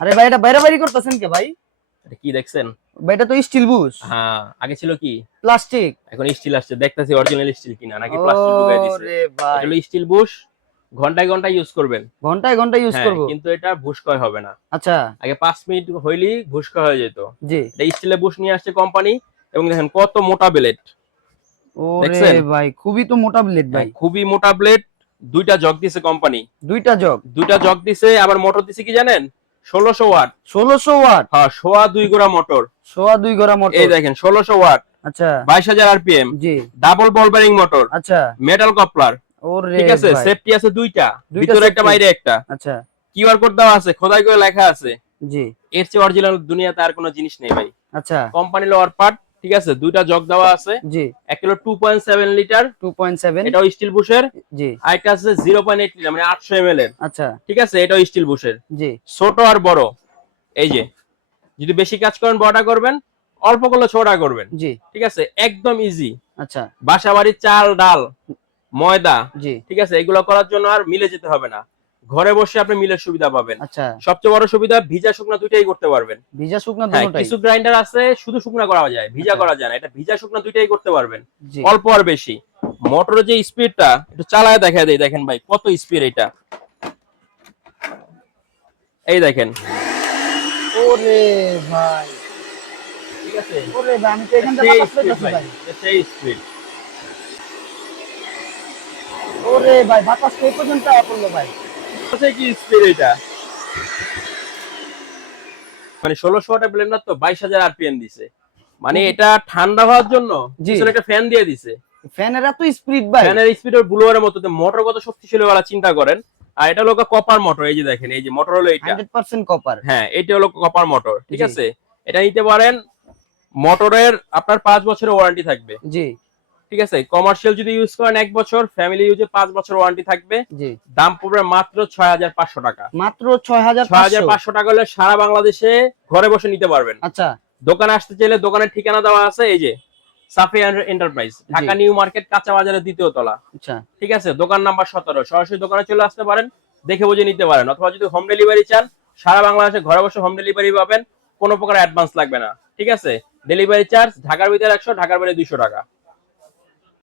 আরে ভাই এটা বাইরে বাইরে করতেছেন কে ভাই? এটা কি দেখছেন? ভাই এটা তো স্টিল বুশ। হ্যাঁ, আগে ছিল কি? প্লাস্টিক। এখন স্টিল আসছে, দেখতেছি অরিজিনাল স্টিল কিনা নাকি প্লাস্টিক ঢুকাই দিছে। ওরে এটা ভাই, হলো স্টিল বুশ, ঘন্টায় ঘন্টায় ইউজ করবেন। ঘন্টায় ঘন্টায় ইউজ হ্যাঁ, করব? কিন্তু এটা ভুসকয় হবে না। আচ্ছা। আগে 5 মিনিট হইলেই ভুসকয় হয়ে যেত। জি। এটা স্টিলের বুশ নিয়ে আসছে কোম্পানি, এবং দেখেন কত মোটা ব্লেড ওরে দেখছেন। ভাই, খুবই তো মোটা ব্লেড হ্যাঁ, ভাই। খুবই মোটা ব্লেড। দুইটা জগ দিছে কোম্পানি, দুইটা জগ। দুইটা জগ দিছে, আবার মোটর দিছে কি জানেন? 1600 ওয়াট। 1600 ওয়াট। হ্যাঁ, সোয়া 2 গোড়া মোটর। সোয়া 2 গড়া এই মোটর। দেখেন 1600 ওয়াট, আচ্ছা। 22,000 আরপিএম, জি। ডাবল বল বেয়ারিং মোটর, আচ্ছা। মেটাল কপলার। ওরে ঠিক আছে, ভাই, সেফটি আছে দুইটা, দুইটা ভিতরে একটা সেফটি। বাইরে একটা। আচ্ছা। কিউআর কোড দেওয়া আছে, খোদাই করে লেখা আছে। জি। এর চেয়ে অরিজিনাল দুনিয়াতে আর কোনো জিনিস নেই ভাই। আচ্ছা। Company lower part. ঠিক আছে, দুইটা জগ দেওয়া আছে। জি। এক কিলো 2.7 লিটার, 2.7। এটাও স্টিল বুশের। জি। আর একটা আছে 0.8 লিটার, মানে 800 এমএল এর। আচ্ছা। ঠিক আছে, এটাও স্টিল বুশের। জি। ছোট আর বড়, এই যে, যদি বেশি কাজ করেন বড়টা করবেন, অল্প করলে ছোটটা করবেন। জি। ঠিক আছে, একদম ইজি। আচ্ছা। বাসা বাড়ির চাল ডাল ময়দা, জি। ঠিক আছে, এগুলো করার জন্য আর মিলে যেতে হবে না, ঘরে বসে আপনি মিলের সুবিধা পাবেন। আচ্ছা। সবচেয়ে বড় সুবিধা, ভিজা শুকনা দুইটাই করতে পারবেন। ভিজা শুকনা হ্যাঁ, দুটোটাই। কিছু গ্রাইন্ডার আছে শুধু শুকনা করা যায়, ভিজা আচ্ছা। করা যায় না, এটা ভিজা শুকনা দুইটাই করতে পারবেন। জি। অল্প আর বেশি। মোটরের যে স্পিডটা একটু চালায় দেখা দেয়, দেখেন ভাই কত স্পিড এটা। এই দেখেন। ওরে ভাই, ঠিক আছে, ওরে ভাই, আমি তো এখান থেকে সেই বাতাস স্পিড পেতেছি ভাই, ভাই। সেই স্পিড। ওরে ভাই, বাতাস তো এই পর্যন্ত পড়লো ভাই। কি স্পিড এটা, মানে 1600 ওয়াটের ব্লেন্ডার তো 22,000 আরপিএম দিছে, মানে এটা ঠান্ডা হওয়ার জন্য জি। পিছনে একটা ফ্যান দিয়ে দিছে। ফ্যানের এত স্পিড ভাই। ফ্যানের স্পিড ওর ব্লোয়ারের মতো, মোটর কত শক্তিশালী ওরা চিন্তা করেন। আর এটা হলো কপার মোটর, এই যে দেখেন, এই যে মোটর হলো এটা। 100% কপার। হ্যাঁ, এটা হলো কপার মোটর। ঠিক জি। আছে, এটা নিতে পারেন। মোটরের আপনার 5 বছরের ওয়ারেন্টি থাকবে। জি। ঠিক আছে, কমার্শিয়াল যদি ইউজ করেন 1 বছর, ফ্যামিলি ইউজে 5 বছর ওয়ারেন্টি থাকবে। জি। দাম পড়বে মাত্র 6,500 টাকা। মাত্র 6,500। 6,500 টাকা হলে সারা বাংলাদেশে ঘরে বসে নিতে পারবেন। আচ্ছা। দোকানে আসতে চাইলে দোকানের ঠিকানা দেওয়া আছে, এই যে, সাফি এন্টারপ্রাইজ, ঢাকা নিউ মার্কেট, কাঁচা বাজারের 2য় তলা। আচ্ছা। ঠিক আছে, দোকান নাম্বার 17। সরাসরি দোকানে চলে আসতে পারেন, দেখে বুঝে নিতে পারেন। অথবা যদি হোম ডেলিভারি চান, সারা বাংলাদেশে ঘরে বসে হোম ডেলিভারি পাবেন, কোনো প্রকার অ্যাডভান্স লাগবে না। ঠিক আছে, ডেলিভারি চার্জ ঢাকার ভিতরে 100, ঢাকার বাইরে 200 টাকা।